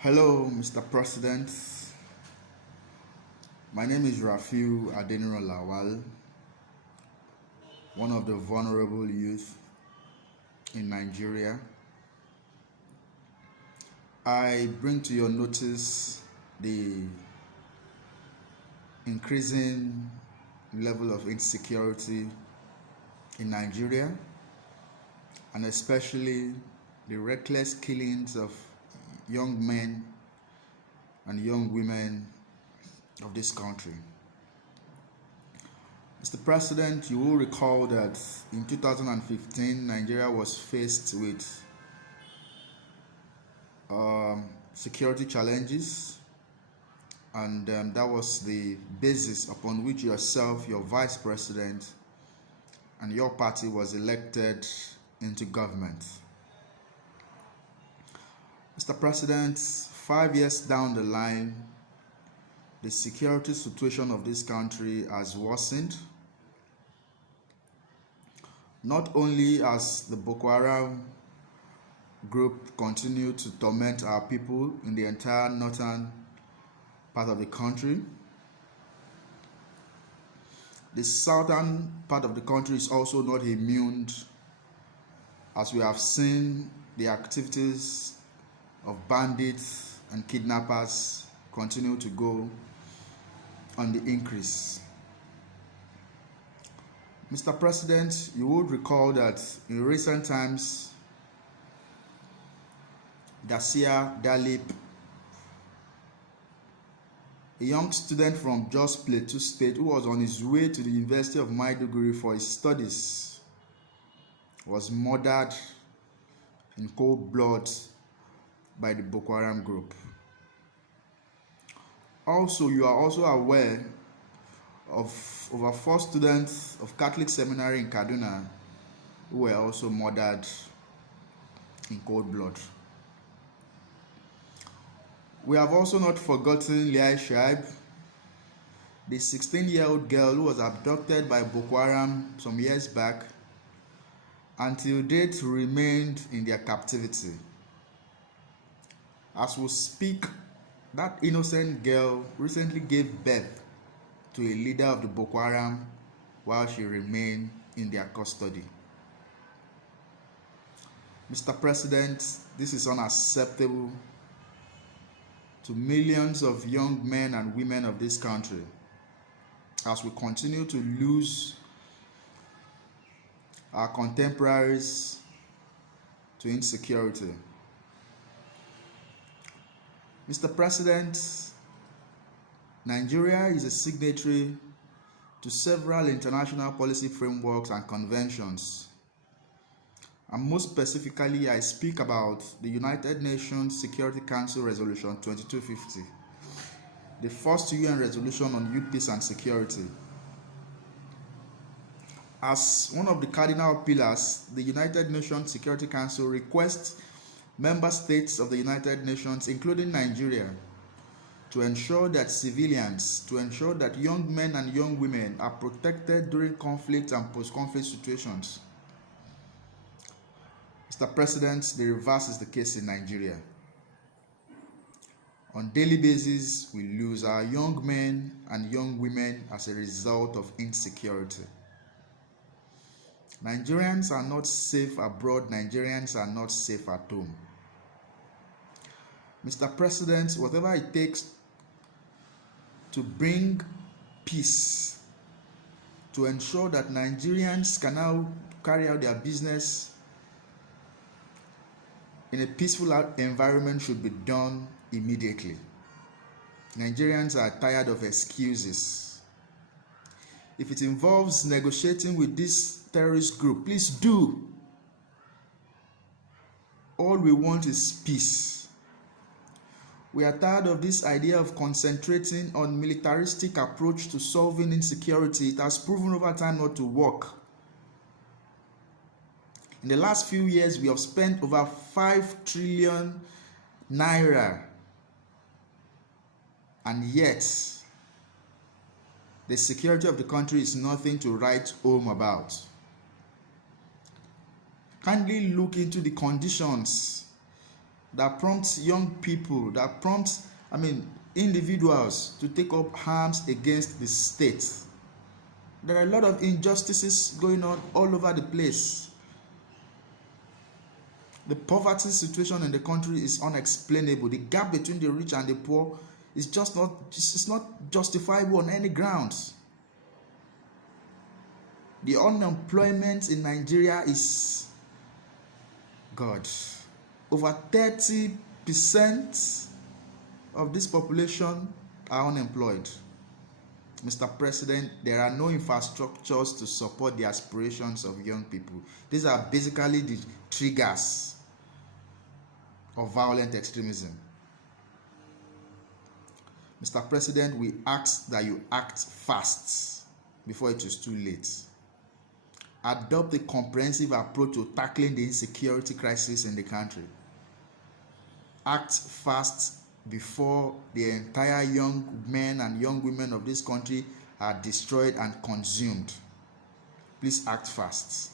Hello, Mr. President. My name is Rafiu Adeniro Lawal, one of the vulnerable youth in Nigeria. I bring to your notice the increasing level of insecurity in Nigeria, and especially the reckless killings of young men and young women of this country. Mr. President, you will recall that in 2015, Nigeria was faced with security challenges, and that was the basis upon which yourself, your vice president, and your party was elected into government. Mr. President, 5 years down the line, the security situation of this country has worsened. Not only has the Boko Haram group continued to torment our people in the entire northern part of the country, the southern part of the country is also not immune, as we have seen the activities of bandits and kidnappers continue to go on the increase. Mr. President, you would recall that in recent times, Dacia Dalip, a young student from Jos Plateau State who was on his way to the University of Maiduguri for his studies, was murdered in cold blood by the Boko Haram group. Also, you are also aware of over 4 students of Catholic Seminary in Kaduna who were also murdered in cold blood. We have also not forgotten Liai Shaib, the 16-year-old girl who was abducted by Boko Haram some years back, until date remained in their captivity. As we speak, that innocent girl recently gave birth to a leader of the Boko Haram while she remained in their custody. Mr. President, this is unacceptable to millions of young men and women of this country as we continue to lose our contemporaries to insecurity. Mr. President, Nigeria is a signatory to several international policy frameworks and conventions. And most specifically, I speak about the United Nations Security Council Resolution 2250, the first UN resolution on youth peace and security. As one of the cardinal pillars, the United Nations Security Council requests member states of the United Nations, including Nigeria, to ensure that young men and young women are protected during conflict and post-conflict situations. Mr. President, the reverse is the case in Nigeria. On a daily basis, we lose our young men and young women as a result of insecurity. Nigerians are not safe abroad. Nigerians are not safe at home. Mr. President, whatever it takes to bring peace, to ensure that Nigerians can now carry out their business in a peaceful environment, should be done immediately. Nigerians are tired of excuses. If it involves negotiating with this terrorist group, please do. All we want is peace. We are tired of this idea of concentrating on militaristic approach to solving insecurity. It has proven over time not to work. In the last few years, we have spent over 5 trillion naira, and yet the security of the country is nothing to write home about. Kindly look into the conditions that prompts young people, that prompts, individuals to take up arms against the state. There are a lot of injustices going on all over the place. The poverty situation in the country is unexplainable. The gap between the rich and the poor is just not, it's not justifiable on any grounds. The unemployment in Nigeria is, God, over 30% of this population are unemployed. Mr. President, there are no infrastructures to support the aspirations of young people. These are basically the triggers of violent extremism. Mr. President, we ask that you act fast before it is too late. Adopt a comprehensive approach to tackling the insecurity crisis in the country. Act fast before the entire young men and young women of this country are destroyed and consumed. Please act fast.